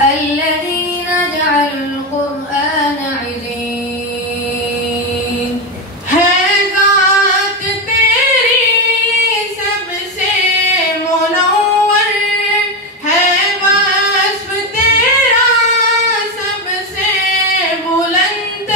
الذين جعلوا القرآن عظيم ہے ذات تیری سب سے منور ہے وصف تیرا سب سے بلند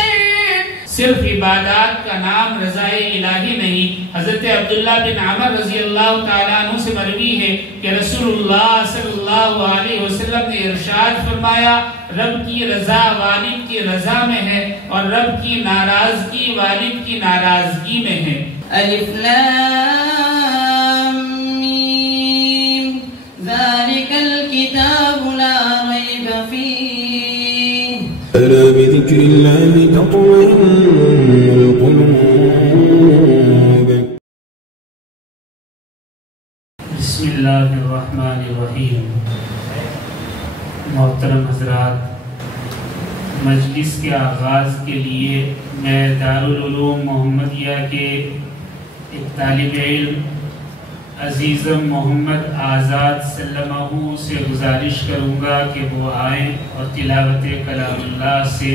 صرف عبادات کا نام رضائے الہی نہیں. حضرت عبداللہ بن عمر رضی اللہ تعالیٰ عنہ سے مروی ہے کہ رسول اللہ صلی اللہ علیہ وسلم نے ارشاد فرمایا رب کی رضا والد کی رضا میں ہے اور رب کی ناراضگی والد کی ناراضگی میں ہے. الف لام میم ذالک الکتاب لا ریب فیہ ألا بذكر الله تطمئن القلوب. بسم اللہ الرحمن الرحیم. محترم حضرات، مجلس کے آغاز کے لیے میں دارالعلوم محمدیہ کے ایک طالب علم عزیزم محمد آزاد سلمہ سے گزارش کروں گا کہ وہ آئیں اور تلاوت کلام اللہ سے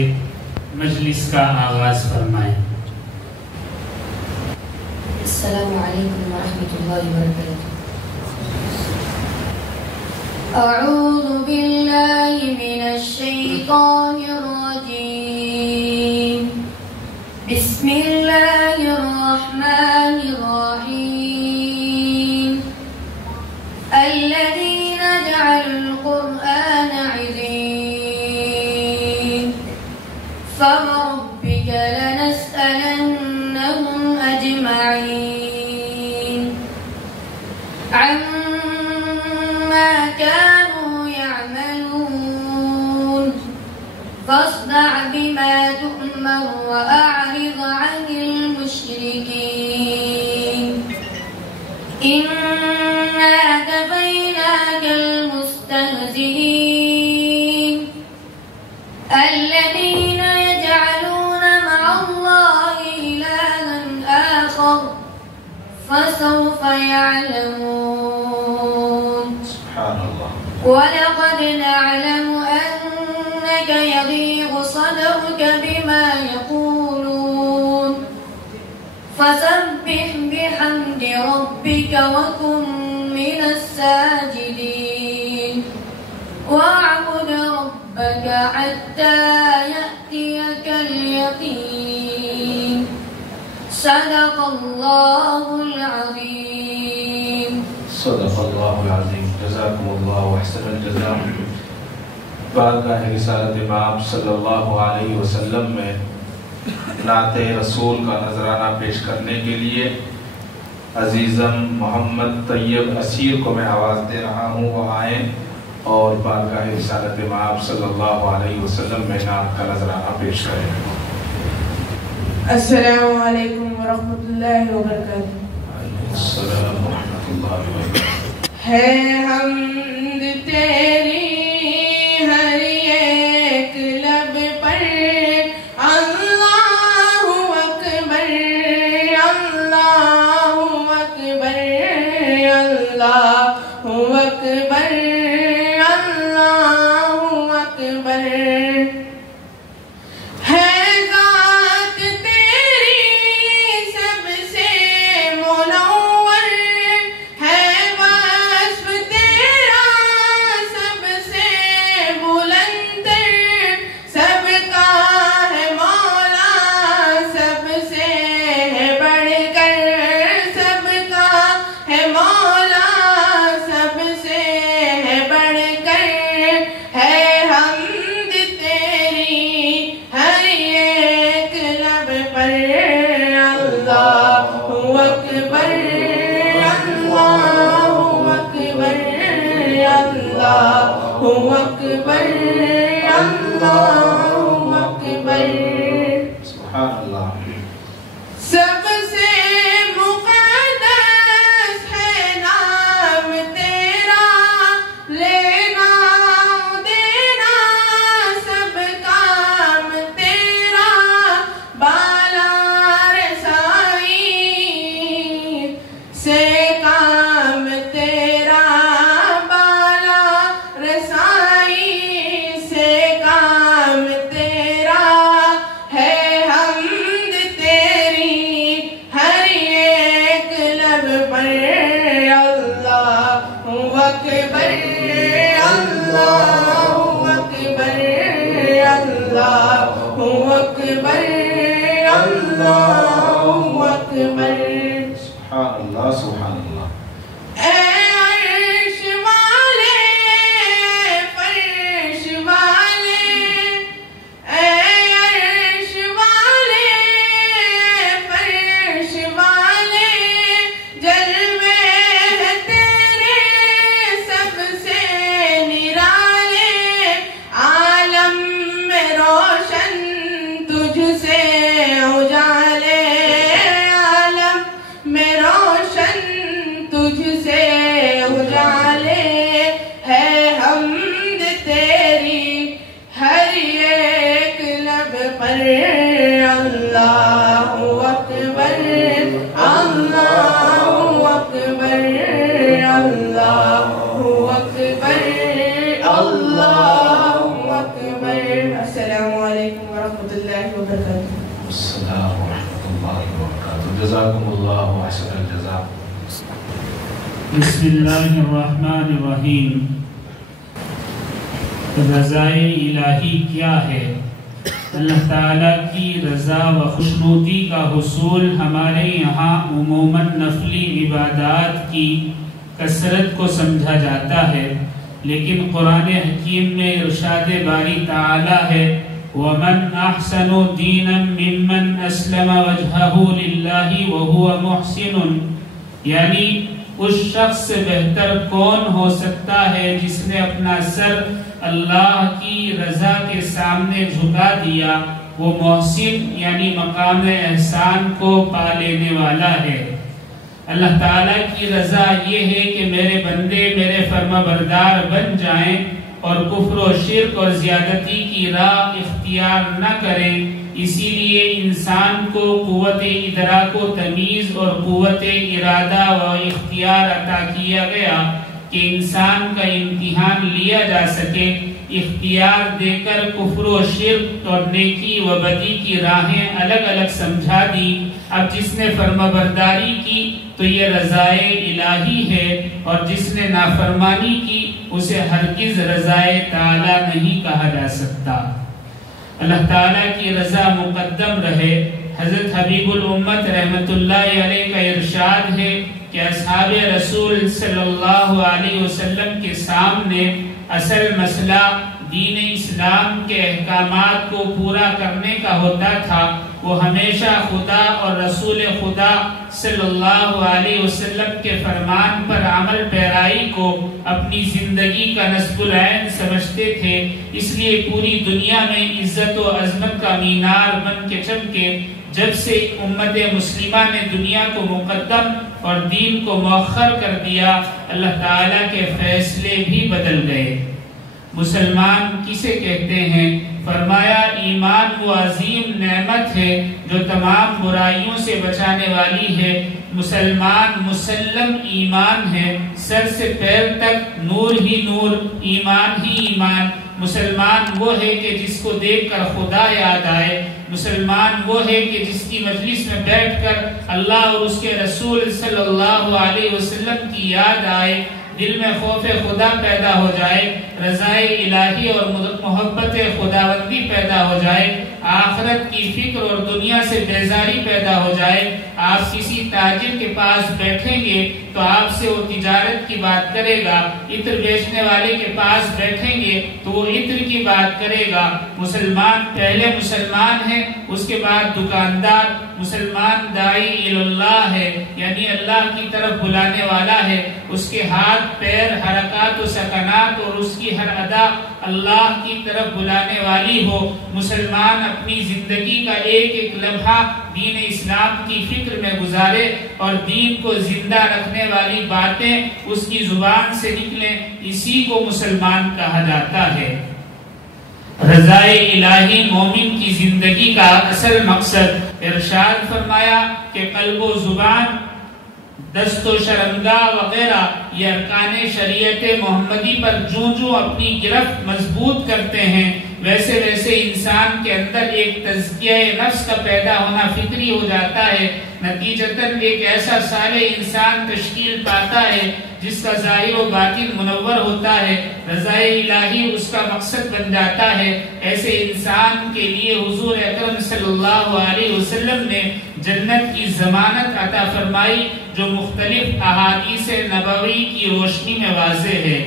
مجلس کا آغاز فرمائیں. السلام علیکم ورحمۃ اللہ وبرکاتہ. اعوذ باللہ من الشیطان الرجیم. بسم اللہ الرحمن الرحیم. الذين جعلوا القرآن عظيم فوربك لنسألنهم أجمعين عما كانوا يعملون فاصدع بما تؤمر وأعرض عن المشركين إنا كفيناك المستهزئين الذين يجعلون مع الله إلها آخر فسوف يعلمون. ولقد نعلم أنك يضيق صدرك بما يقولون فسبح بحمد ربك وكن من الساجدين واعبد ربك حتى يأتيك اليقين. صدق الله العظيم. صدق اللہ العظیم. جزاکم اللہ احسن الجزاء. بارگاہ رسالت امام صلی اللہ علیہ وسلم میں نعت رسول کا نذرانہ پیش کرنے کے لیے عزیزم محمد طیب اسیر کو میں آواز دے رہا ہوں، وہ آئیں اور بارگاہ رسالت امام صلی اللہ علیہ وسلم میں نعت کا نذرانہ پیش کریں. السلام علیکم ورحمۃ اللہ وبرکاتہ. السلام ورحمۃ اللہ وبرکاتہ. ہے حمد تیری ہر ایک لب پر اللہ اکبر اللہ اکبر اللہ اکبر اللہ اکبر. ہے ذات تیری سب سے منور ہے وصف تیرا سب سے بلند سب کا ہے مولا سب سے ہے بڑھ کر سب کا ہے مولا سب سے ہے بڑھ کر ہے حمد تیری ہر ایک لب پر اللہ اکبر اللہ اکبر اللہ اکبر اللہ اکبر. سبحان اللہ. سب سے مقدس ہے نام تیرا لینا دینا سب کام تیرا بالا رسائی سے کام تیرا بالا رسائی وبرکاتہ. السلام ورحمۃ اللہ وبرکاتہ. جزاکم اللہ احسن الجزاء. بسم اللہ الرحمن الرحیم. رضائے الہی کیا ہے؟ اللہ تعالیٰ کی رضا و خوشنودی کا حصول ہمارے یہاں عموماً نفلی عبادات کی کثرت کو سمجھا جاتا ہے، لیکن قرآن حکیم میں ارشاد باری تعالیٰ ہے وَمَنْ أَحْسَنُ دِينًا مِّمَّنْ أَسْلَمَ وَجْهَهُ لِلَّهِ وَهُوَ مُحْسِنٌ، یعنی اس شخص سے بہتر کون ہو سکتا ہے جس نے اپنا سر اللہ کی رضا کے سامنے جھکا دیا، وہ محسن یعنی مقام احسان کو پا لینے والا ہے. اللہ تعالیٰ کی رضا یہ ہے کہ میرے بندے میرے فرما بردار بن جائیں اور کفر و شرک اور زیادتی کی راہ اختیار نہ کریں. اسی لیے انسان کو قوت ادراک و تمیز اور قوت ارادہ و اختیار عطا کیا گیا کہ انسان کا امتحان لیا جا سکے. اختیار دے کر کفر و شرک اور نیکی و بدی کی راہیں الگ الگ سمجھا دی. اب جس نے فرما برداری کی تو یہ رضائے الہی ہے، اور جس نے نافرمانی کی اسے ہرگز رضائے تعالیٰ نہیں کہا جا سکتا. اللہ تعالیٰ کی رضا مقدم رہے. حضرت حبیب الامت رحمت اللہ علیہ کا ارشاد ہے کہ اصحاب رسول صلی اللہ علیہ وسلم کے سامنے اصل مسئلہ دین اسلام کے احکامات کو پورا کرنے کا ہوتا تھا. وہ ہمیشہ خدا اور رسول خدا صلی اللہ علیہ وسلم کے فرمان پر عمل پیرائی کو اپنی زندگی کا نصب العین سمجھتے تھے. اس لیے پوری دنیا میں عزت و عظمت کا مینار بن کے چمکے. جب سے امت مسلمہ نے دنیا کو مقدم اور دین کو مؤخر کر دیا، اللہ تعالیٰ کے فیصلے بھی بدل گئے. مسلمان کسے کہتے ہیں؟ فرمایا ایمان وہ عظیم نعمت ہے جو تمام برائیوں سے بچانے والی ہے. مسلمان مسلم ایمان ہے، سر سے پیر تک نور ہی نور، ایمان ہی ایمان. مسلمان وہ ہے کہ جس کو دیکھ کر خدا یاد آئے. مسلمان وہ ہے کہ جس کی مجلس میں بیٹھ کر اللہ اور اس کے رسول صلی اللہ علیہ وسلم کی یاد آئے، دل میں خوف خدا پیدا ہو جائے، رضائے الہی اور محبت خداوندی پیدا ہو جائے، آخرت کی فکر اور دنیا سے بیزاری پیدا ہو جائے. آپ کسی تاجر کے پاس بیٹھیں گے تو آپ سے وہ تجارت کی بات کرے گا. عطر بیچنے والے کے پاس بیٹھیں گے تو وہ عطر کی بات کرے گا. مسلمان پہلے مسلمان ہے، اس کے بعد دکاندار. مسلمان داعی اللہ ہے، یعنی اللہ کی طرف بلانے والا ہے. اس کے ہاتھ پیر حرکات و سکنات اور اس کی ہر ادا اللہ کی طرف بلانے والی ہو. مسلمان اپنی زندگی کا ایک ایک لمحہ دین اسلام کی فکر میں گزارے اور دین کو زندہ رکھنے والی باتیں اس کی زبان سے نکلیں. اسی کو مسلمان کہا جاتا ہے. رضائے الہی مومن کی زندگی کا اصل مقصد. ارشاد فرمایا کہ قلب و زبان، دست و شرمگاہ وغیرہ یہ ارکان شریعت محمدی پر جو اپنی گرفت مضبوط کرتے ہیں، ویسے ویسے انسان کے اندر ایک تزکیہ نفس کا پیدا ہونا فطری ہو جاتا ہے. نتیجتاً ایک ایسا صالح انسان تشکیل پاتا ہے جس کا ظاہر و باطن منور ہوتا ہے. رضائے الہی اس کا مقصد بن جاتا ہے. ایسے انسان کے لیے حضور اکرم صلی اللہ علیہ وسلم نے جنت کی ضمانت عطا فرمائی جو مختلف احادیث نبوی کی روشنی میں واضح ہے.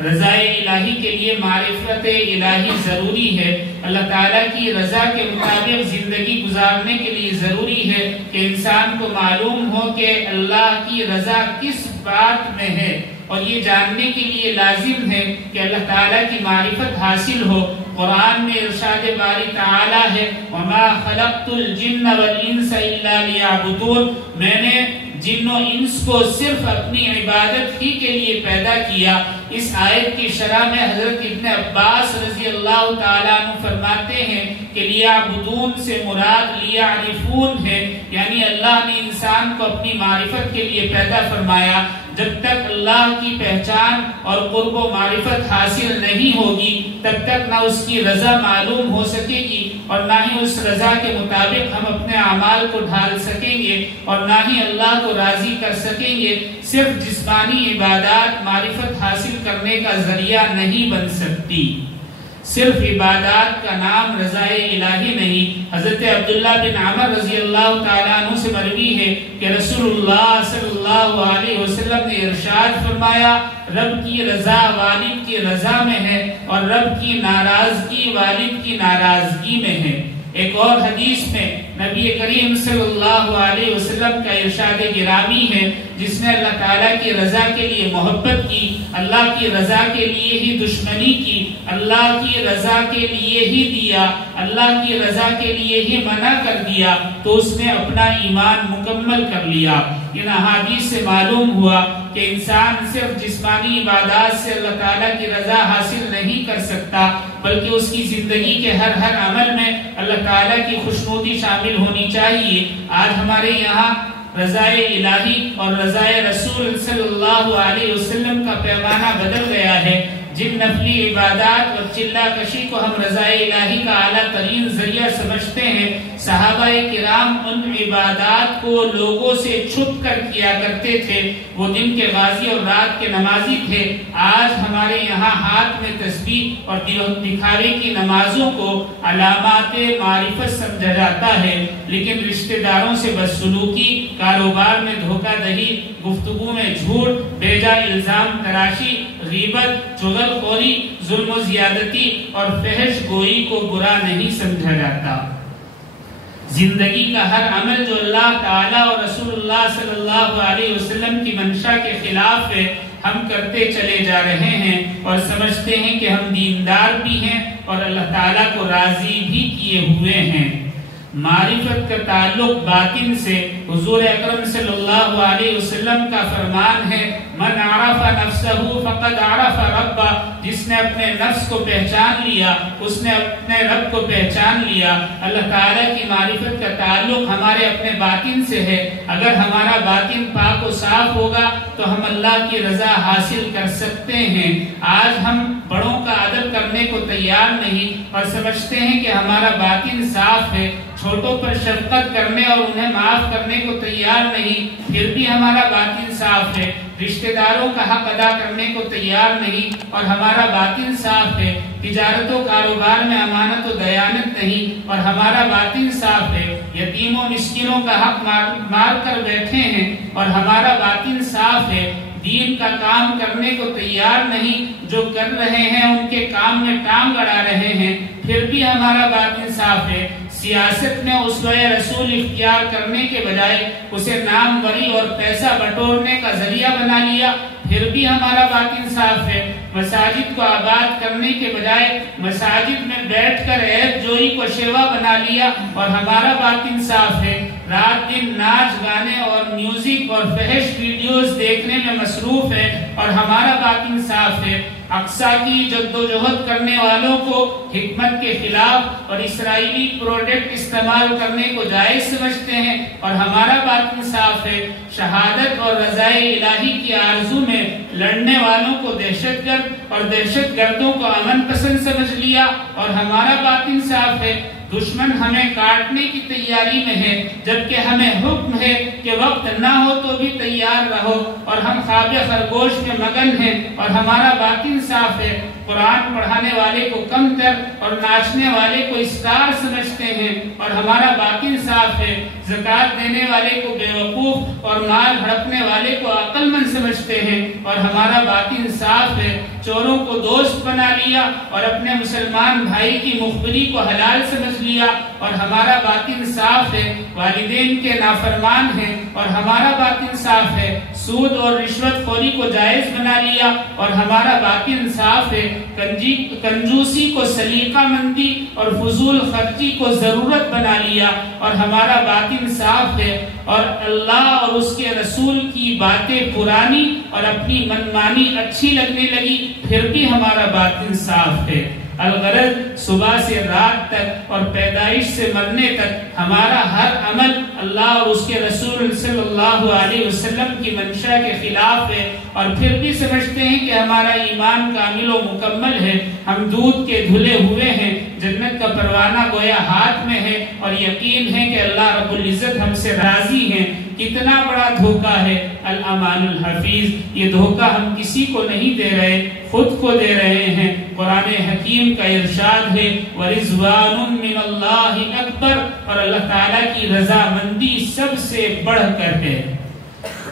رضائے الہی کے لیے معرفت الہی ضروری ہے. اللہ تعالیٰ کی رضا کے مطابق زندگی گزارنے کے لیے ضروری ہے کہ انسان کو معلوم ہو کہ اللہ کی رضا کس بات میں ہے، اور یہ جاننے کے لیے لازم ہے کہ اللہ تعالیٰ کی معرفت حاصل ہو. قرآن میں ارشاد باری تعالیٰ ہے وَمَا خَلَقْتُ الْجِنَّ وَالْإِنسَ إِلَّا لِيَعْبُدُونَ، میں نے جن و انس کو صرف اپنی عبادت ہی کے لیے پیدا کیا. اس آیت کی شرح میں حضرت ابن عباس رضی اللہ تعالیٰ عنہ فرماتے ہیں کہ لیعبدون سے مراد لیعرفون ہے، یعنی اللہ نے انسان کو اپنی معرفت کے لیے پیدا فرمایا. جب تک اللہ کی پہچان اور قرب و معرفت حاصل نہیں ہوگی تب تک نہ اس کی رضا معلوم ہو سکے گی اور نہ ہی اس رضا کے مطابق ہم اپنے اعمال کو ڈھال سکیں گے اور نہ ہی اللہ کو راضی کر سکیں گے۔ صرف جسمانی عبادات معرفت حاصل کرنے کا ذریعہ نہیں بن سکتی۔ صرف عبادات کا نام رضا الہی نہیں۔ حضرت عبداللہ بن عمر رضی اللہ تعالیٰ عنہ سے مروی ہے کہ رسول اللہ صلی اللہ علیہ وسلم نے ارشاد فرمایا، رب کی رضا والد کی رضا میں ہے اور رب کی ناراضگی والد کی ناراضگی میں ہے۔ ایک اور حدیث میں نبی کریم صلی اللہ علیہ وسلم کا ارشاد گرامی ہے، جس نے اللہ تعالیٰ کی رضا کے لیے محبت کی، اللہ کی رضا کے لیے ہی دشمنی کی، اللہ کی رضا کے لیے ہی دیا، اللہ کی رضا کے لیے ہی منع کر دیا، تو اس نے اپنا ایمان مکمل کر لیا۔ ان احادیث سے معلوم ہوا کہ انسان صرف جسمانی عبادات سے اللہ تعالیٰ کی رضا حاصل نہیں کر سکتا، بلکہ اس کی زندگی کے ہر عمل میں اللہ تعالیٰ کی خوشنودی شامل ہونی چاہیے۔ آج ہمارے یہاں رضا الہی اور رضا رسول صلی اللہ علیہ وسلم کا پیمانہ بدل گیا ہے۔ جن نفلی عبادات اور چلہ کشی کو ہم رضا الہی کا اعلیٰ ترین ذریعہ سمجھتے ہیں، صحابہ کرام ان عبادات کو لوگوں سے چھپ کر کیا کرتے تھے، وہ دن کے غازی اور رات کے نمازی تھے۔ آج ہمارے یہاں ہاتھ میں تسبیح اور دکھاوے کی نمازوں کو علامات معرفت سمجھا جاتا ہے، لیکن رشتہ داروں سے بدسلوکی، کاروبار میں دھوکہ دہی، گفتگو میں جھوٹ، بیجا الزام تراشی، غیبت، چغل خوری، ظلم و زیادتی اور فحش گوئی کو برا نہیں سمجھا جاتا۔ زندگی کا ہر عمل جو اللہ تعالیٰ اور رسول اللہ صلی اللہ علیہ وسلم کی منشا کے خلاف ہے، ہم کرتے چلے جا رہے ہیں اور سمجھتے ہیں کہ ہم دیندار بھی ہیں اور اللہ تعالیٰ کو راضی بھی کیے ہوئے ہیں۔ معرفت کا تعلق باطن سے۔ حضور اکرم صلی اللہ علیہ وسلم کا فرمان ہے، من عرف نفسہ فقد عرف ربہ، جس نے اپنے نفس کو پہچان لیا اس نے اپنے رب کو پہچان لیا۔ اللہ تعالیٰ کی معرفت کا تعلق ہمارے اپنے باطن سے ہے۔ اگر ہمارا باطن پاک و صاف ہوگا تو ہم اللہ کی رضا حاصل کر سکتے ہیں۔ آج ہم بڑوں کا ادب کرنے کو تیار نہیں اور سمجھتے ہیں کہ ہمارا باطن صاف ہے، چھوٹوں پر شفقت کرنے اور انہیں معاف کرنے کو تیار نہیں، پھر بھی ہمارا باطن صاف ہے، رشتہ داروں کا حق ادا کرنے کو تیار نہیں اور ہمارا باطن صاف ہے، تجارت و کاروبار میں امانت و دیانت نہیں اور ہمارا باطن صاف ہے، یتیموں مسکینوں کا حق مار کر بیٹھے ہیں اور ہمارا باطن صاف ہے، دین کا کام کرنے کو تیار نہیں، جو کر رہے ہیں ان کے کام میں ٹانگ اڑا رہے ہیں، پھر بھی ہمارا باطن صاف ہے۔ سیاست میں اسوہ رسول اختیار کرنے کے بجائے اسے ناموری اور پیسہ بٹورنے کا ذریعہ بنا لیا، پھر بھی ہمارا باطن صاف ہے۔ مساجد کو آباد کرنے کے بجائے مساجد میں بیٹھ کر عیب جوئی کو شیوا بنا لیا اور ہمارا باطن صاف ہے۔ رات دن ناچ گانے اور میوزک اور فحش ویڈیوز دیکھنے میں مصروف ہے اور ہمارا باطن صاف ہے۔ اقصیٰ کی جدوجہد کرنے والوں کو حکمت کے خلاف اور اسرائیلی پروڈکٹ استعمال کرنے کو جائز سمجھتے ہیں اور ہمارا باطن صاف ہے۔ شہادت اور رضا الہی کی آرزو میں لڑنے والوں کو دہشت گرد اور دہشت گردوں کو امن پسند سمجھ لیا اور ہمارا باطن صاف ہے۔ دشمن ہمیں کاٹنے کی تیاری میں ہے، جبکہ ہمیں حکم ہے کہ وقت نہ ہو تو بھی تیار رہو، اور ہم خواب خرگوش میں مگن ہیں اور ہمارا باطن صاف ہے۔ قرآن پڑھانے والے کو کم تر اور ناچنے والے کو اسٹار سمجھتے ہیں اور ہمارا باطن صاف ہے۔ زکوٰۃ دینے والے کو بیوقوف اور مال ہڑپنے والے کو عقل مند سمجھتے ہیں اور ہمارا باطن صاف ہے۔ چوروں کو دوست بنا لیا اور اپنے مسلمان بھائی کی مخبری کو حلال سمجھ لیا اور ہمارا باطن صاف ہے۔ والدین کے نافرمان ہیں اور ہمارا باطن صاف ہے۔ سود اور رشوت خوری کو جائز بنا لیا اور ہمارا باطن صاف ہے۔ کنجوسی کو سلیقہ مندی اور فضول خرچی کو ضرورت بنا لیا اور ہمارا باطن صاف ہے۔ اور اللہ اور اس کے رسول کی باتیں پرانی اور اپنی منمانی اچھی لگنے لگی، پھر بھی ہمارا باطن صاف ہے۔ الغرض صبح سے رات تک اور پیدائش سے مرنے تک ہمارا ہر عمل اللہ اور اس کے رسول صلی اللہ علیہ وسلم کی منشا کے خلاف ہے، اور پھر بھی سمجھتے ہیں کہ ہمارا ایمان کامل و مکمل ہے، ہم دودھ کے دھلے ہوئے ہیں، جنت کا پروانہ گویا ہاتھ میں ہے، اور یقین ہے کہ اللہ رب العزت ہم سے راضی ہیں۔ کتنا بڑا دھوکہ ہے الامان الحفیظ! یہ دھوکہ ہم کسی کو نہیں دے رہے، خود کو دے رہے ہیں۔ قرآن حکیم کا ارشاد ہے وَرِضْوَانٌ مِّنَ اللَّهِ أَكْبَرُ، اور اللہ تعالیٰ کی رضامندی سب سے بڑھ کر ہے۔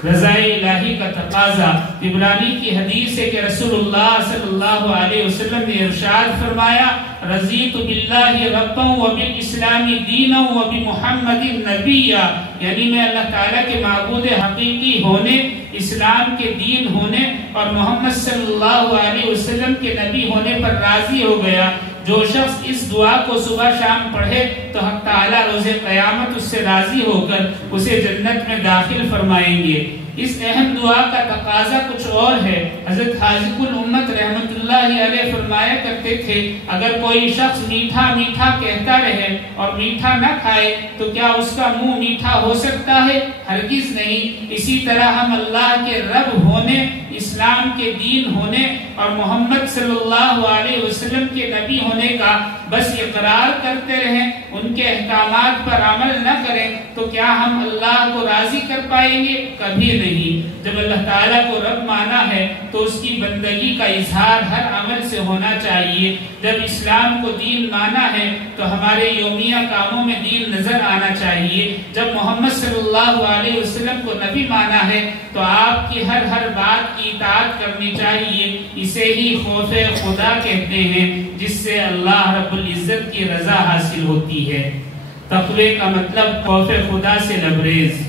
رضا الہی کا تقاضا، طبرانی کی حدیث ہے کہ رسول اللہ صلی اللہ علیہ وسلم نے ارشاد فرمایا رضیت باللہ ربا وبالاسلام دینا وبمحمد نبیا، یعنی میں اللہ تعالیٰ کے معبود حقیقی ہونے، اسلام کے دین ہونے اور محمد صلی اللہ علیہ وسلم کے نبی ہونے پر راضی ہو گیا۔ جو شخص اس دعا کو صبح شام پڑھے تو حق تعالیٰ روز قیامت اس سے راضی ہو کر اسے جنت میں داخل فرمائیں گے۔ اس اہم دعا کا تقاضا کچھ اور ہے۔ حضرت حاذق الامت رحمت اللہ علیہ فرمایا کرتے تھے اگر کوئی شخص میٹھا میٹھا کہتا رہے اور میٹھا نہ کھائے تو کیا اس کا منہ میٹھا ہو سکتا ہے؟ ہرگز نہیں۔ اسی طرح ہم اللہ کے رب ہونے، اسلام کے دین ہونے اور محمد صلی اللہ علیہ وسلم کے نبی ہونے کا بس اقرار کرتے رہیں، ان کے احکامات پر عمل نہ کریں تو کیا ہم اللہ کو راضی کر پائیں گے؟ کبھی نہیں۔ جب اللہ تعالیٰ کو رب مانا ہے تو اس کی بندگی کا اظہار ہر عمل سے ہونا چاہیے۔ جب اسلام کو دین مانا ہے تو ہمارے یومیہ کاموں میں دین نظر آنا چاہیے۔ جب محمد صلی اللہ علیہ وسلم کو نبی مانا ہے تو آپ کی ہر بات کی اطاعت کرنی چاہیے۔ اسے ہی خوف خدا کہتے ہیں جس سے اللہ رب العزت کی رضا حاصل ہوتی ہے۔ تقوی کا مطلب خوف خدا سے لبریز۔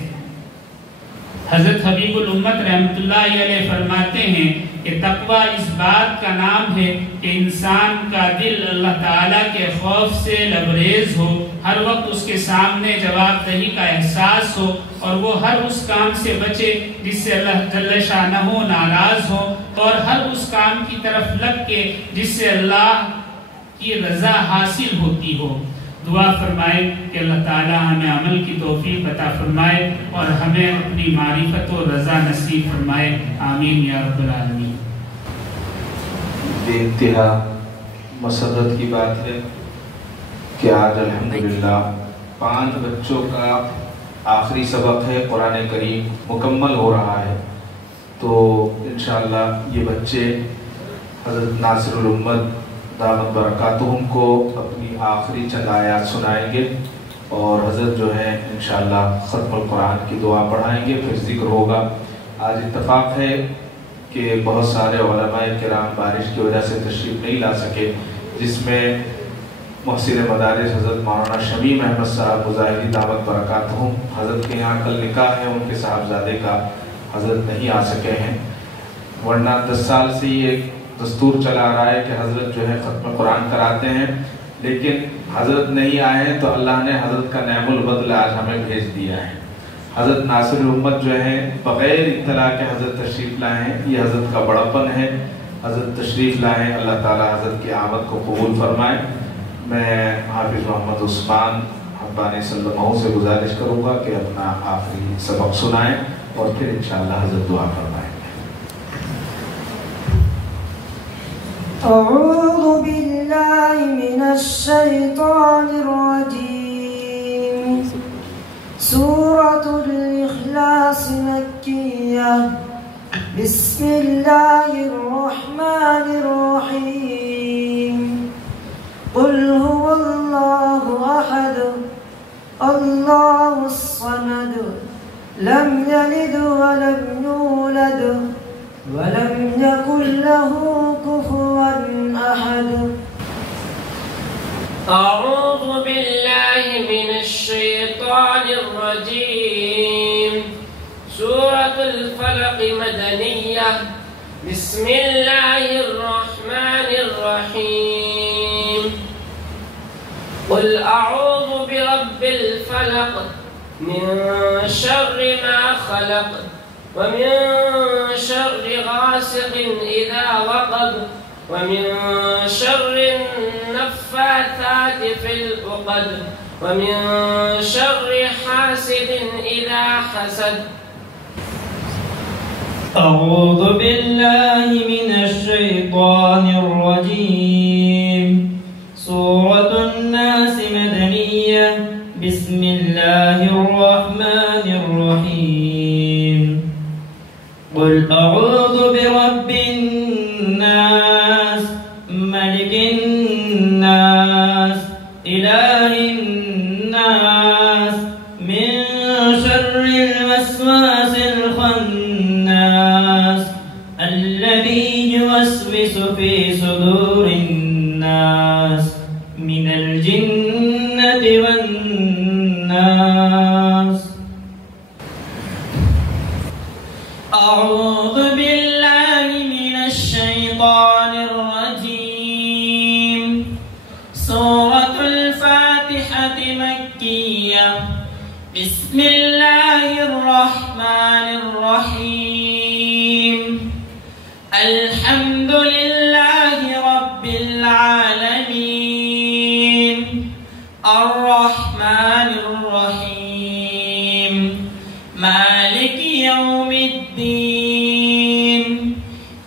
حضرت حبیب الامت رحمت اللہ علیہ فرماتے ہیں کہ تقوی اس بات کا نام ہے کہ انسان کا دل اللہ تعالیٰ کے خوف سے لبریز ہو، ہر وقت اس کے سامنے جواب دہی کا احساس ہو، اور وہ ہر اس کام سے بچے جس سے اللہ جل شانہ ناراض ہو، اور ہر اس کام کی طرف لگ کے جس سے اللہ کی رضا حاصل ہوتی ہو۔ دعا فرمائے کہ اللہ تعالیٰ ہمیں عمل کی توفیق عطا فرمائے اور ہمیں اپنی معرفت و رضا نصیب فرمائے، آمین یا رب العالمین۔ بے انتہا مسرت کی بات ہے کہ آج الحمدللہ 5 بچوں کا آخری سبق ہے، قرآن کریم مکمل ہو رہا ہے، تو انشاءاللہ یہ بچے حضرت ناصر الامت دامت برکاتہم کو اپنی آخری چند آیات سنائیں گے، اور حضرت جو ہیں انشاءاللہ ختم القرآن کی دعا پڑھائیں گے، پھر ذکر ہوگا۔ آج اتفاق ہے کہ بہت سارے علماء کرام بارش کی وجہ سے تشریف نہیں لا سکے، جس میں محسن مدارس حضرت مولانا شمیم احمد صاحب مظاہری دعوت برکاتہم، حضرت کے یہاں کل نکاح ہے ان کے صاحبزادے کا، حضرت نہیں آ سکے ہیں، ورنہ 10 سال سے یہ دستور چلا آ رہا ہے کہ حضرت جو ہے ختم قرآن کراتے ہیں، لیکن حضرت نہیں آئے ہیں تو اللہ نے حضرت کا نعم البدل آج ہمیں بھیج دیا ہے۔ حضرت ناصر الامت جو ہیں بغیر اطلاع کے حضرت تشریف لائے ہیں، یہ حضرت کا بڑپن ہے، حضرت تشریف لائے ہیں، اللہ تعالیٰ حضرت کی آمد کو قبول فرمائے۔ میں حافظ محمد عثمان حبانی صلی اللہ علیہ وسلم سے گزارش کروں گا کہ اپنا آخری سبق سنائیں اور پھر انشاءاللہ حضرت دعا فرمائیں۔ أعوذ بالله من الشيطان الرجيم. سورة الإخلاص مكية. بسم الله الرحمن الرحيم. قل هو الله أحد الله الصمد لم يلد ولم يولد ولم يكن له كفوا أحد. أعوذ بالله من الشيطان الرجيم. سورة الفلق مدنية. بسم الله الرحمن الرحيم. قل أعوذ برب الفلق من شر ما خلق ومن شر غاسق إذا وقب ومن شر النفاثات في العقد ومن شر حاسد إذا حسد. أعوذ بالله من الشيطان الرجيم. سورة الناس مدنية. بسم الله الرحمن الرحيم. قل أعوذ برب الناس ملك الناس إله الناس من شر الوسواس الخناس الذي يوسوس في صدور الناس من الجنة والناس. أعوذ بالله من الشيطان الرجيم. سورة الفاتحة مكية. بسم الله الرحمن الرحيم. الحمد لله رب العالمين الرحمن الرحيم مالك يوم الدين.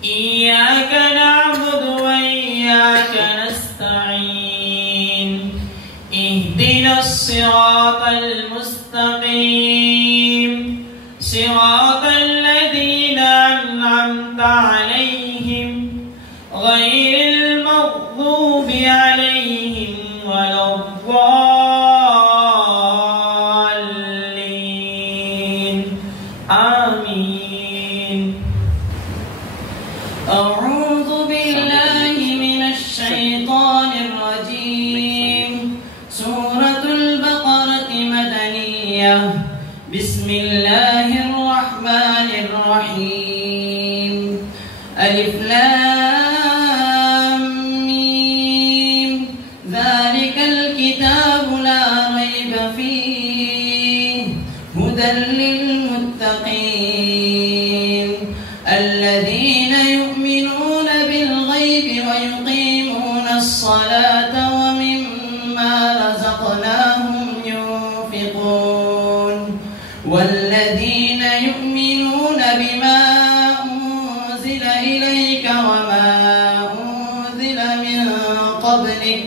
إياك نعبد وإياك نستعين. اهدنا الصراط المستقيم صراط الذين أنعمت عليهم غير المغضوب عليهم ولا الضالين. آمين. أعوذ بالله من الشيطان الرجيم. سورة البقرة مدنية. بسم الله الرحمن الرحيم. ألف لام ميم. ذلك الكتاب لا ريب فيه هدى للمتقين الذين يؤمنون بالغيب ويقيمون الصلاة ومما رزقناهم ينفقون والذين يؤمنون بما أنزل إليك وما أنزل من قبلك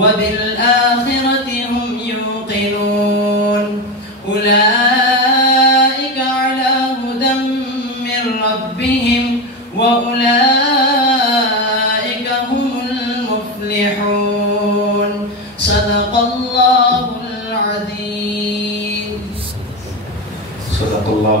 وبالآخرة هم يوقنون أولئك على هدى من ربهم وأولئك هم المفلحون. صدق الله العظيم. صدق الله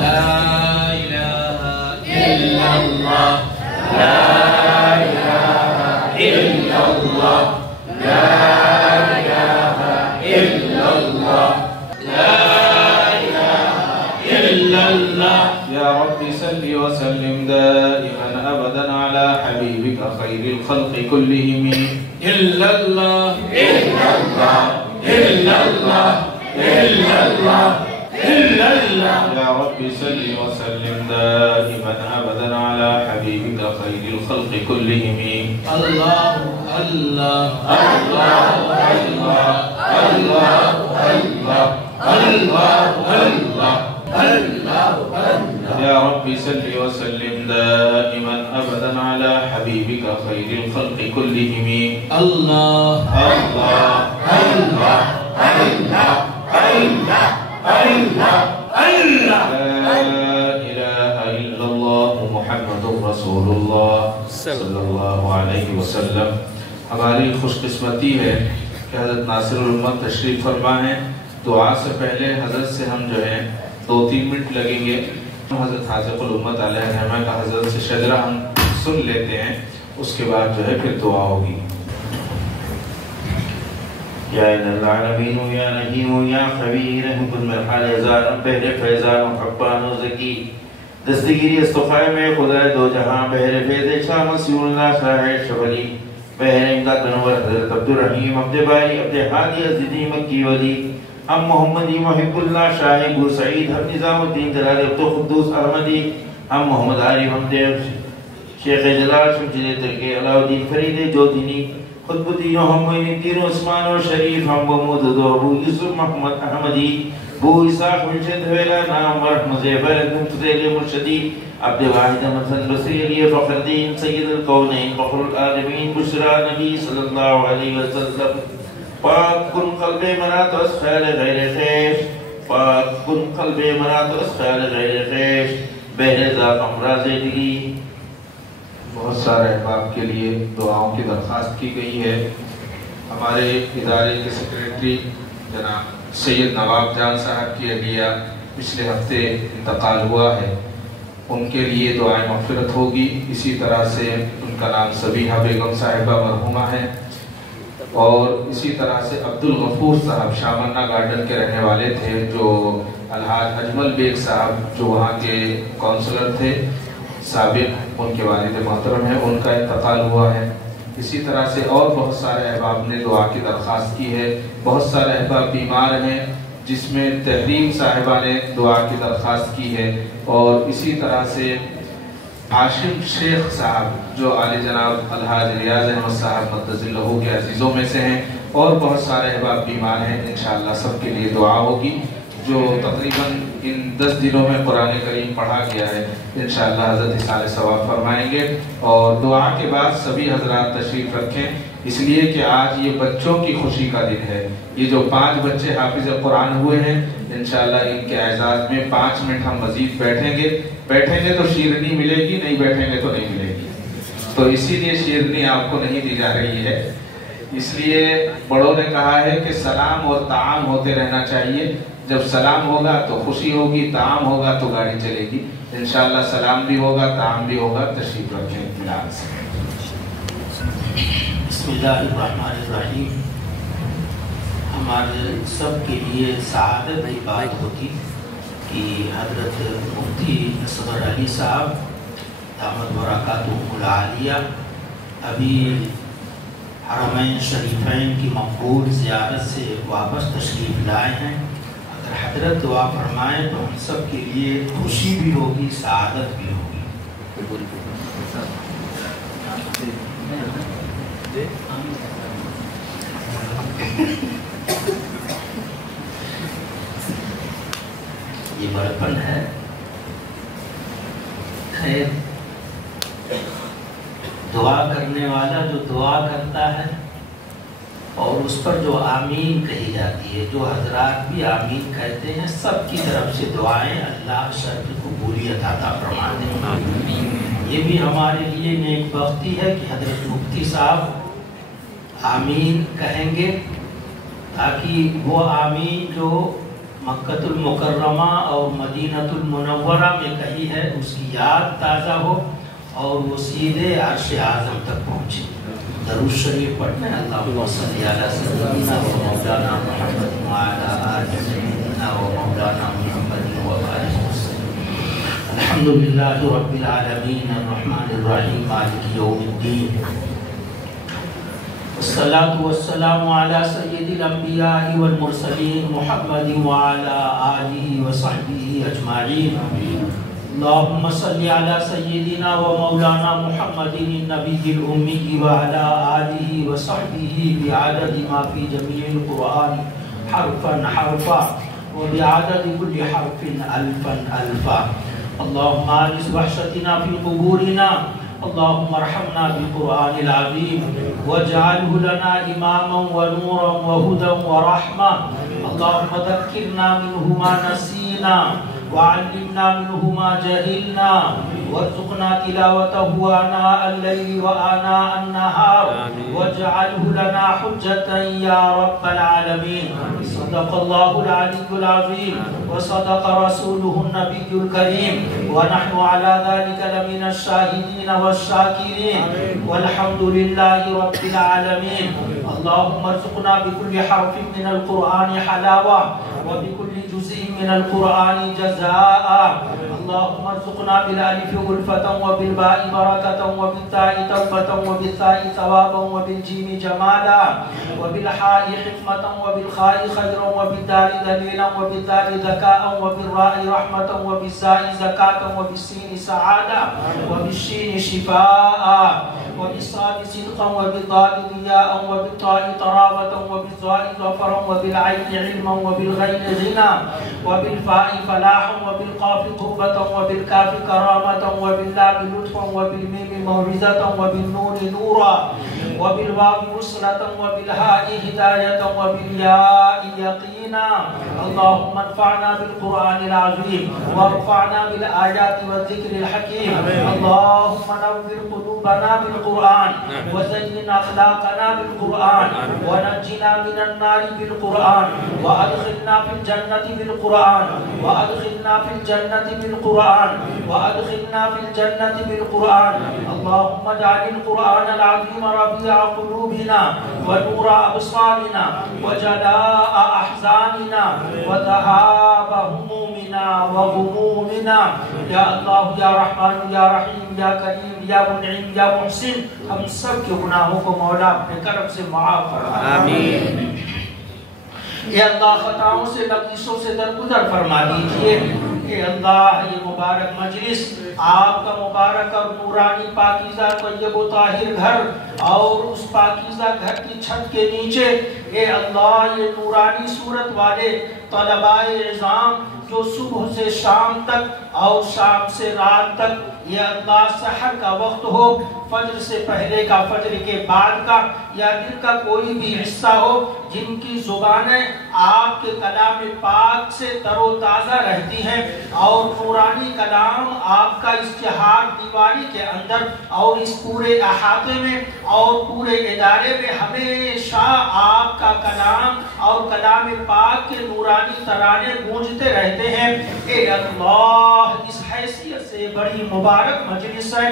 لا إله إلا الله لا إله إلا الله لا إله إلا الله لا إله إلا الله. يا رب صل وسلم دائما أبدا على حبيبك خير الخلق كلهم. إلا الله إلا الله إلا الله إلا الله إلا الله. يا رب صل وسلم دائما أبدا على حبيبك خير الخلق كلهم. الله الله الله الله الله الله الله الله الله. يا رب صل وسلم دائما أبدا على حبيبك خير الخلق كلهم. الله الله الله الله الله الله الله. لا إله إلا الله محمد رسول الله صلی اللہ علیہ وسلم. ہماری خوش قسمتی ہے کہ حضرت ناصر الامت تشریف فرما ہے. دعا سے پہلے حضرت سے ہم جو ہے 2-3 منٹ لگیں گے. حضرت حاذق الامت علیہ الرحمہ کا حضرت سے شجرہ ہم سن لیتے ہیں, اس کے بعد جو ہے پھر دعا ہوگی. یا العالمین یا نحیم یا خبیر کن مرحل ازار بہر فیضان و حبان و ذکی دستگیری استخائے میں خدا دو جہاں بہر فیض شاہ مسیح اللہ شاہ شبلی بہر امداد بنور حضرت عبدالرحیم عبد باری عبد حادی عزیزی مکی ولی ہم محمدی محب اللہ شاہ بورسعید ہم نظام الدین جلال عبد القدوس احمدی ہم محمد عارف ہم دیو شیخ جلال شمشید ترکی علاء الدین فرید جو دینی خطب الدین و ہم معین الدین عثمان و شریف ہم بمودد و ابو یوسف محمد احمدی بو اساق منشد حویلہ نام ورحمت زیبر مفتدیل مرشدی عبد واحد مرسن بصری علی فخر دین سید القونین فخر العالمین بشرا نبی صلی اللہ علیہ وسلم. پاک کن قلب منات اس خیال غیر خیش پاک کن قلب منات اس خیال غیر خیش بہر ذات امراض دلی. بہت سارے احباب کے لیے دعاؤں کی درخواست کی گئی ہے. ہمارے ادارے کے سیکریٹری جناب سید نواب جان صاحب کی اہلیہ پچھلے ہفتے انتقال ہوا ہے, ان کے لیے دعائیں مغفرت ہوگی. اسی طرح سے ان کا نام صبیحہ بیگم صاحبہ مرحومہ ہے, اور اسی طرح سے عبدالغفور صاحب شامنہ گارڈن کے رہنے والے تھے, جو الحاج اجمل بیگ صاحب جو وہاں کے کونسلر تھے سابق, ان کے والد محترم ہیں, ان کا انتقال ہوا ہے. اسی طرح سے اور بہت سارے احباب نے دعا کی درخواست کی ہے. بہت سارے احباب بیمار ہیں, جس میں تحریم صاحبہ نے دعا کی درخواست کی ہے, اور اسی طرح سے عاشم شیخ صاحب جو عالی جناب الحاج ریاض احمد صاحب مقدس اللہ کے عزیزوں میں سے ہیں, اور بہت سارے احباب بیمار ہیں. انشاءاللہ سب کے لیے دعا ہوگی. جو تقریباً ان 10 دنوں میں قرآن کریم پڑھا گیا ہے, انشاءاللہ حضرت اصحال ثواب فرمائیں گے. اور دعا کے بعد سبھی حضرات تشریف رکھیں, اس لیے کہ آج یہ بچوں کی خوشی کا دن ہے. یہ جو 5 بچے حافظ قرآن ہوئے ہیں, انشاءاللہ ان کے اعزاز میں 5 منٹ ہم مزید بیٹھیں گے تو شیرنی ملے گی, نہیں بیٹھیں گے تو نہیں ملے گی. تو اسی لیے شیرنی آپ کو نہیں دی جا رہی ہے. اس لیے بڑوں نے کہا ہے کہ سلام اور طعام ہوتے رہنا چاہیے. جب سلام ہوگا تو خوشی ہوگی, طعام ہوگا تو گاڑی چلے گی. انشاءاللہ سلام بھی ہوگا, طعام بھی ہوگا. تشریف رکھیں اطمینان سے. بسم اللہ الرحمن الرحیم. ہمارے سب کے لیے سعادت کی بات ہوتی کہ حضرت مفتی اصغر علی صاحب دامت برکاتہم العالیہ ابھی حرمین شریفین کی مقبول زیارت سے واپس تشریف لائے ہیں. اگر حضرت دعا فرمائیں تو ہم سب کے لیے خوشی بھی ہوگی, سعادت بھی ہوگی. یہ بڑپن ہے. خیر, دعا کرنے والا جو دعا کرتا ہے اور اس پر جو آمین کہی جاتی ہے, جو حضرات بھی آمین کہتے ہیں, سب کی طرف سے دعائیں اللہ شرط قبولیت عطا فرماتے ہیں. یہ بھی ہمارے لیے نیک بختی ہے کہ حضرت مفتی صاحب آمین کہیں گے, تاکہ وہ آمین جو مکۃ المکرمہ اور مدینۃ المنورہ میں کہی ہے اس کی یاد تازہ ہو اور وہ سیدھے عرش اعظم تک پہنچے. درود شریف پڑھنا ہے. اللہم صلی علی سیدنا و مولانا محمد وعلی آل سیدنا و مولانا محمد وبارک وسلم. الحمدللہ رب العالمین الرحمن الرحیم مالک یوم الدین. والصلاة والسلام على سید الانبیاء والمرسلین محمد وعلی آلہ وصحبہ اجمعین. اللهم صل على سيدنا ومولانا محمد النبي الأمي وعلى آله وصحبه بعدد ما في جميع القرآن حرفا حرفا وبعدد كل حرف ألفا ألفا. اللهم آنس وحشتنا في قبورنا. اللهم ارحمنا بالقرآن العظيم واجعله لنا إماما ونورا وهدى ورحمة. اللهم ذكرنا منه ما نسينا وعلمنا منه ما جهلنا وارزقنا تلاوته آناء الليل وآناء النهار واجعله لنا حجة يا رب العالمين. صدق الله العلي العظيم وصدق رسوله النبي الكريم ونحن على ذلك لمن الشاهدين والشاكرين والحمد لله رب العالمين. اللهم ارزقنا بكل حرف من القرآن حلاوة وبكل جزء من القرآن جزاء. اللهم ارزقنا بالالف غلفة وبالباء بركة وبالتاء توبة وبالثاء ثوابا وبالجيم جمالا وبالحاء حكمة وبالخاء خيرا وبالدال دليلا وبالدال ذكاء وبالراء رحمة وبالزاء زكاة وبالسين سعادة وبالشين شفاء وبالصاد صدقا وبالضاد ضياء وبالطاء طراوة وبالظاء ظفرا وبالعين علما وبالغين غنى وبالفاء فلاحا وبالقاف قربة وبالكاف كرامة وباللام لطفا وبالميم موعظة وبالنون نورا وبالواو وصلة وبالهاء هداية وبالياء يقينا. اللهم انفعنا بالقرآن العظيم وارفعنا بالآيات والذكر الحكيم. اللهم نور قلوبنا بالقرآن وزين أخلاقنا بالقرآن ونجنا من النار بالقرآن وأدخلنا في الجنة بالقرآن وأدخلنا في الجنة بالقرآن وأدخلنا في الجنة بالقرآن. اللهم اجعل القرآن العظيم ربيع قلوبنا ونور أبصارنا وجلاء أحزاننا وذهاب همومنا وغمومنا. يا الله يا رحمن يا رحيم يا كريم يا منعم يا محسن ہم سب کے گناہوں کو مولا اپنے کرم سے معاف فرما. آمین. اے اللہ خطاؤں سے لغزشوں سے درگزر فرما دیجئے. اے اللہ یہ مبارک مجلس آپ کا مبارک اور نورانی پاکیزہ طیب و طاہر گھر اور اس پاکیزہ گھر کی چھت کے نیچے اے اللہ یہ نورانی صورت والے طلباء عظام جو صبح سے شام تک اور شام سے رات تک یہ اللہ سحر کا وقت ہو فجر سے پہلے کا فجر کے بعد کا یا دن کا کوئی بھی حصہ ہو جن کی زبانیں آپ کے کلام پاک سے تر و تازہ رہتی ہیں اور نورانی کلام آپ کا اشتہار دیواری کے اندر اور اس پورے احاطے میں اور پورے ادارے میں ہمیشہ آپ کا کلام اور کلام پاک کے نورانی ترانے گونجتے رہتے ہیں. اے اللہ اس حیثیت سے بڑی مبارک مجلس ہے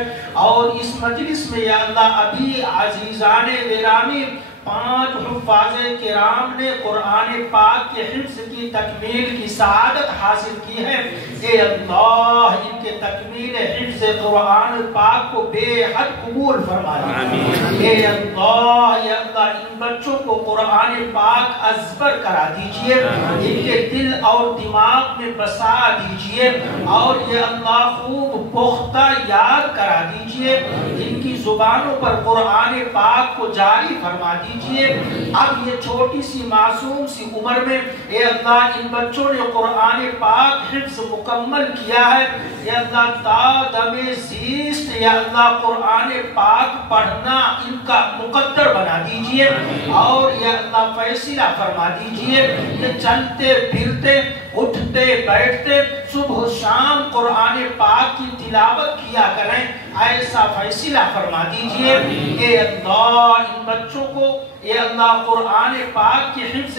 اور اس مجلس میں یا اللہ ابھی عزیزان گرامی 5 حفاظ کرام نے قرآن پاک کے حفظ کی تکمیل کی سعادت حاصل کی ہے. اے اللہ ان کے تکمیل حفظ قرآن پاک کو بے حد قبول فرما. اے اللہ یا اللہ ان بچوں کو قرآن پاک ازبر کرا دیجئے ان کے دل اور دماغ میں بسا دیجئے اور یہ اللہ خوب پختہ یاد کرا دیجئے ان کی زبانوں پر قرآن پاک کو جاری فرما دیجئے. اب یہ چھوٹی سی معصوم سی عمر میں اے اللہ ان بچوں نے قرآن پاک حفظ مکمل کیا ہے. یا اللہ تا دم زیست یا اللہ قرآن پاک پڑھنا ان کا مقدر بنا دیجئے اور یا اللہ فیصلہ فرما دیجئے کہ چلتے پھرتے اٹھتے بیٹھتے صبح شام قرآن پاک کی تلاوت کیا کریں ایسا فیصلہ فرما دیجئے. اے اللہ ان بچوں کو اے اللہ قرآن پاک کی حفظ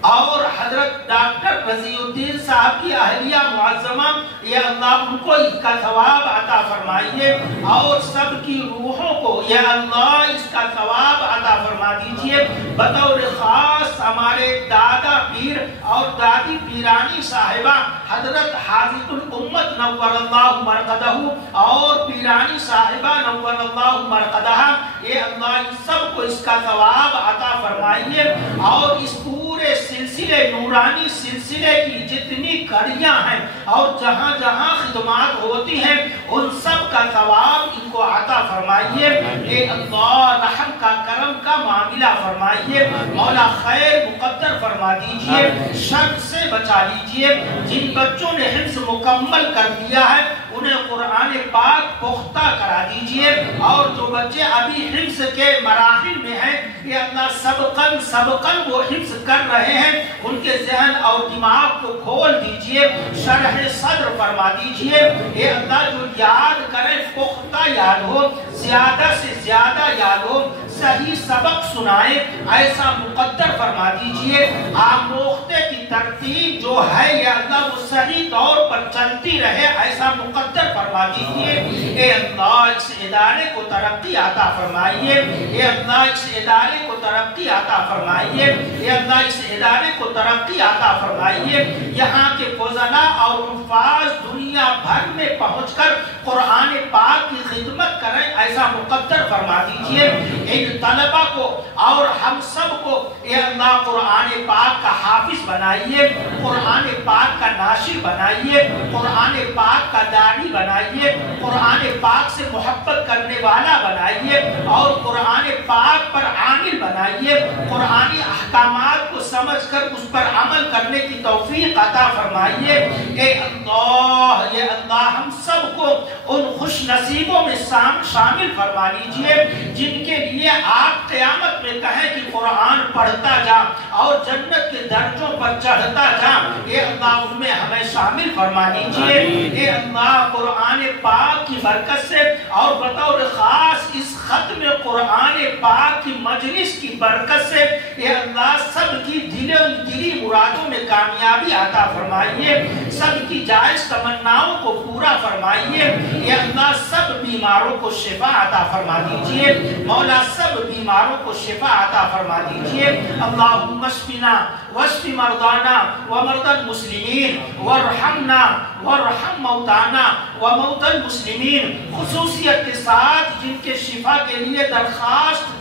اور حضرت ڈاکٹر رضی الدین صاحب کی اہلیہ معظمہ، یا اللہ ان کو اس کا ثواب عطا فرمائیے، اور سب کی روحوں کو یا اللہ اس کا ثواب عطا فرما دیجئے۔ بطور خاص ہمارے دادا پیر اور دادی پیرانی صاحبہ حضرت حاجت الامت نور اللہ مرقدہ اور پیرانی صاحبہ نور اللہ مرقدہ، یہ اللہ سب کو اس کا ثواب عطا فرمائیے، اور اس پورے سلسلے نورانی سلسلے کی جتنی کڑیاں ہیں اور جہاں جہاں خدمات ہوتی ہیں ان سب کا ثواب ان کو عطا فرمائیے۔ اے اللہ رحم کا کرم کا معاملہ فرمائیے، مولا خیر مقدر فرما دیجئے، شر سے بچا لیجئے۔ جن بچوں نے حفظ مکمل کر دیا ہے انہیں قرآن پاک پختہ کرا دیجئے، اور جو بچے ابھی حفظ کے مراحل میں ہیں یا اللہ سبقاً وہ حفظ کر رہے ہیں ان کے ذہن اور دماغ کو کھول دیجئے، شرح صدر فرما دیجئے۔ اے اللہ جو یاد کرے پختہ یاد ہو، زیادہ سے زیادہ یاد ہو، صحیح سبق سنائے ایسا مقدر فرما دیجئے۔ آموختے کی ترتیب جو ہے یا اللہ وہ صحیح طور پر چلتی رہے ایسا مقدر فرما دیجئے۔ اے اللہ اس ادارے کو ترقی عطا فرمائیے، اے اللہ اس ادارے کو ترقی عطا فرمائیے، اے اللہ اس ادارے کو ترقی عطا فرمائیے۔ یہاں کے فضلاء اور حفاظ دنیا بھر میں پہنچ کر قرآن پاک کی خدمت کریں ایسا مقدر فرما دیجئے۔ ان طلبہ کو اور ہم سب کو اے اللہ قرآن پاک کا حافظ بنائیے، قرآن پاک کا ناشر بنائیے، قرآن پاک کا داعی بنائیے، قرآن پاک سے محبت کرنے والا بنائیے، اور قرآن پاک پر عامل بنائیے۔ قرآنی احکامات کو سمجھ کر اس پر عمل کرنے کی توفیق عطا فرمائیے۔ اے اللہ یہ اللہ ہم سب کو ان خوش نصیبوں میں شامل فرما لیجئے جن کے لیے آپ قیامت میں کہیں کہ قرآن پڑھتا جا اور جنت کے درجوں پر چڑھتا جا، اے اللہ ان میں ہمیں شامل فرما لیجئے۔ اے اللہ قرآن پاک کی برکت سے اور بطور خاص اس ختم قرآن پاک کی مجلس کی برکت سے اے اللہ سب کی دلی مرادوں میں کامیابی عطا فرمائیے، سب کی جائز تمناؤں کو پورا فرمائیے۔ اے اللہ سب بیماروں کو شفا عطا فرما دیجئے، مولا سب بیماروں کو شفا عطا فرما دیجئے۔ اللہم اشفنا واشف مرضانا ومرضى المسلمین وارحمنا وارحم موتانا وموتى المسلمین۔ خصوصیت کے ساتھ جن کے شفا کے لیے درخواست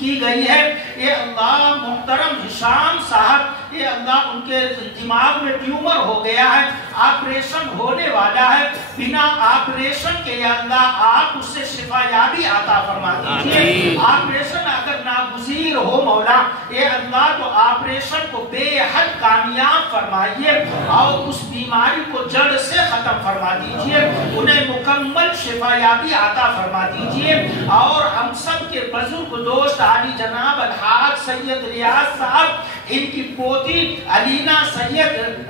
کی گئی ہے، اے اللہ محترم ہشام صاحب، اے اللہ ان کے دماغ میں ٹیومر ہو گیا ہے، آپریشن ہونے والا ہے، بنا آپریشن کے یا اللہ آپ اس سے شفا یابی عطا فرما دیجئے۔ آپریشن اگر ناگزیر ہو مولا اے اللہ تو آپریشن کو بے حد کامیاب فرمائیے اور اس بیماری کو جڑ سے ختم فرما دیجئے، انہیں مکمل شفا یابی عطا فرما دیجئے۔ اور ہم سب کے بزرگ دوست علی جناب الحاج سید ریاض صاحب، ان کی پوتی علینا سید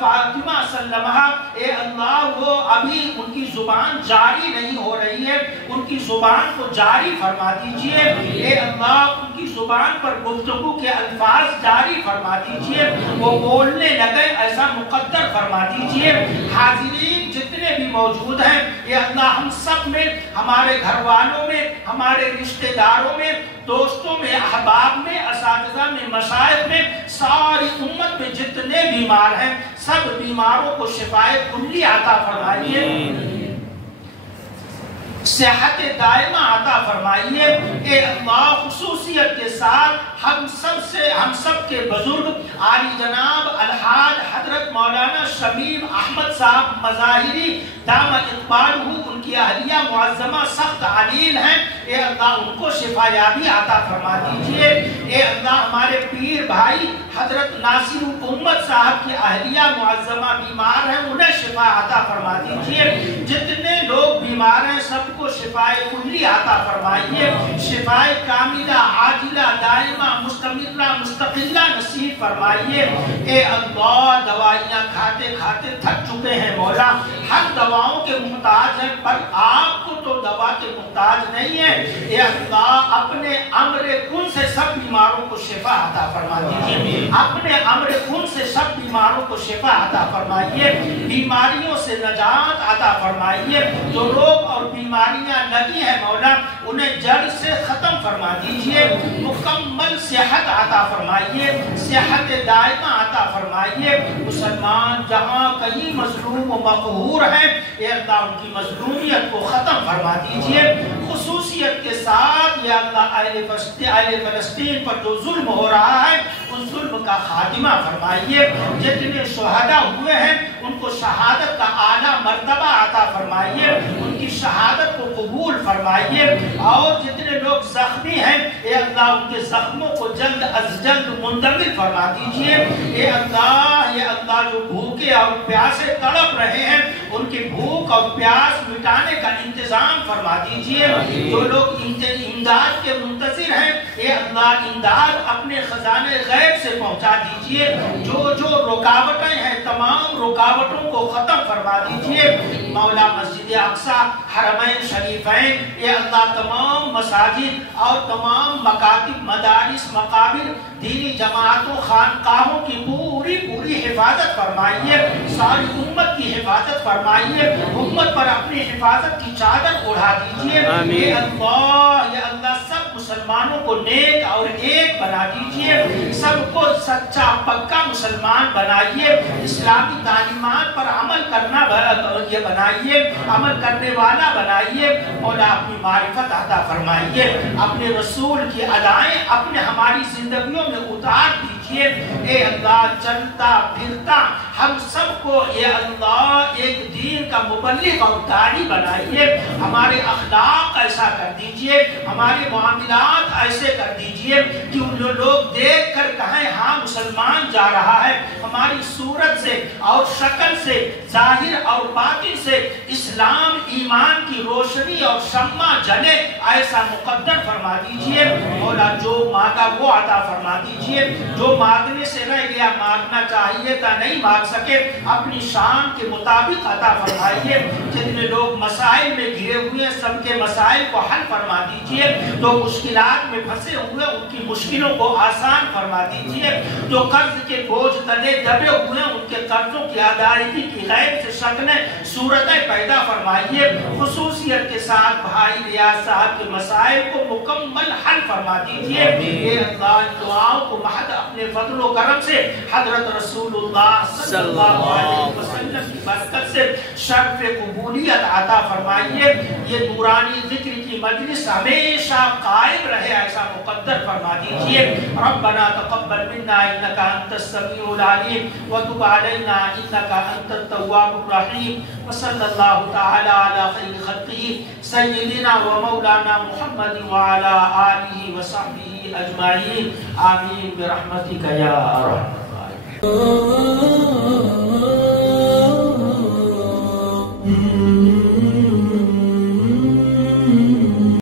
فاطمہ سلمہ، اے اللہ وہ ابھی ان کی زبان جاری نہیں ہو رہی ہے، ان کی زبان کو جاری فرما دیجئے۔ اے اللہ ان کی زبان پر گفتگو کے الفاظ جاری فرما دیجئے، وہ بولنے لگے ایسا مقدر فرما دیجئے۔ حاضرین جتنے بھی موجود ہیں اے اللہ ہم سب میں، ہمارے گھر والوں میں، ہمارے رشتہ داروں میں، دوستوں میں، احباب میں، اساتذہ میں، مشائخ میں، ساری امت میں جتنے بیمار ہیں سب بیماروں کو شفائے کلی عطا فرمائیے، صحت دائمہ عطا فرمائیے۔ اے اللہ خصوصیت کے ساتھ ہم سب کے بزرگ عالی جناب الحاج حضرت مولانا شبیب احمد صاحب مظاہری دام اقبالہ، ان کی اہلیہ معظمہ سخت علیل ہیں، اے اللہ ان کو شفا یابی عطا فرما دیجئے۔ اے اللہ ہمارے پیر بھائی حضرت ناصر الامت صاحب کی اہلیہ معظمہ بیمار ہیں، انہیں شفا عطا فرما دیجئے۔ جتنے لوگ بیمار ہیں سب کو شفائے کلی عطا فرمائیے، شفائے کاملہ عاجلہ دائمہ مستمرہ مستقلہ نصیب فرمائیے۔ اے اللہ دوائیاں کھاتے کھاتے تھک چکے ہیں مولا، ہر دواؤں کے محتاج ہیں، پر آپ کو تو دوا کے محتاج نہیں ہے۔ اے اللہ اپنے امر کن سے سب بیماروں کو شفا عطا فرما دیجیے، اپنے امر کن سے سب بیماروں کو شفا عطا فرمائیے، بیماریوں سے نجات عطا فرمائیے۔ جو روگ اور بیماریاں لگی ہیں مولا انہیں جڑ سے ختم فرما دیجیے، مکمل صحت عطا فرمائیے، صحت دائمہ عطا فرمائیے۔ مسلمان جہاں کہیں مظلوم و مقہور ہیں، اے اللہ ان کی مظلومیت کو ختم فرما دیجیے۔ خصوصیت کے ساتھ یا اللہ اہل فلسطین پر جو ظلم ہو رہا ہے ان ظلم کا خاتمہ فرمائیے۔ جتنے شہداء ہوئے ہیں ان کو شہادت کا اعلیٰ مرتبہ عطا فرمائیے، ان کی شہادت کو قبول فرمائیے۔ اور جتنے لوگ زخمی ہیں اے اللہ ان کے زخموں کو جلد از جلد منتقل فرما دیجیے۔ اے اللہ جو بھوکے اور پیاسے تڑپ رہے ہیں ان کی بھوک اور پیاس مٹانے کا انتظام فرما دیجیے۔ جو لوگ امداد کے منتظر ہیں اے اللہ امداد اپنے خزانے غیب سے پہنچا دیجیے۔ جو رکاوٹیں ہیں تمام رکاوٹوں کو ختم فرما دیجیے۔ مولا مسجد اقصی، حرمین شریفین، اے اللہ تمام مساجد اور تمام مکاتب مدارس مقابر دینی جماعتوں خانقاہوں کی پوری حفاظت فرمائیے، ساری امت کی حفاظت فرمائیے، امت پر اپنی حفاظت کی چادر اڑا دیجیے۔ اے اللہ سب مسلمانوں کو نیک اور ایک بنا دیجیے، سب کو سچا پکا مسلمان بنائیے، اسلامی تعلیمات پر عمل کرنا بنائیے، عمل کرنے والا بنائیے۔ مولا اپنی معرفت عطا فرمائیے، اپنے رسول کی ادائیں اپنے ہماری زندگیوں میں اتار دیجیے۔ اے اللہ چلتا پھرتا ہم سب کو اے اللہ ایک دین کا مبلغ اور داعی بنائیے، ہمارے اخلاق ایسا کر دیجیے، ہمارے معاملات ایسے کر دیجیے کہ لوگ دیکھ کر کہیں ہاں مسلمان جا رہا ہے، ہماری صورت سے اور شکل سے ظاہر اور باطن سے اسلام ایمان کی روشنی اور شمع جلے، ایسا مقدر فرما دیجیے۔ مولا جو مانگا وہ عطا فرما دیجیے، جو مانگنے سے رہ گیا مانگنا چاہیے تھا نہیں مانگ سکے اپنی شان کے مطابق عطا فرمائیے۔ جتنے لوگ مسائل میں گھرے ہوئے سب کے مسائل کو حل فرما دیجیے، جو مشکلات میں پھنسے ہوئے ان کی مشکلوں کو آسان فرما دیجیے، جو قرض کے بوجھ تلے دبے ہوئے ان کے قرضوں کی ادائیگی کی غیب سے شکلیں صورتیں پیدا فرمائیے۔ خصوصیت کے ساتھ بھائی ریاض صاحب کے مسائل کو مکمل حل فرما دیجیے۔ اے اللہ ان دعاؤں کو محض اپنے فضل و کرم سے حضرت رسول اللہ صلی اللہ علیہ وسلم کی برکت سے شرف قبولیت عطا فرمائیے۔ یہ نورانی ذکر کی مجلس ہمیشہ قائم رہے ایسا مقدر فرما دیجیے۔ ربنا تقبل منا انك انت السميع العليم وتب علينا انك انت التواب الرحيم وصلى الله تعالى على خير خلقه سيدنا ومولانا محمد وعلى آله وصحبه اجمعين آمين برحمتك يا ارحم الراحمين۔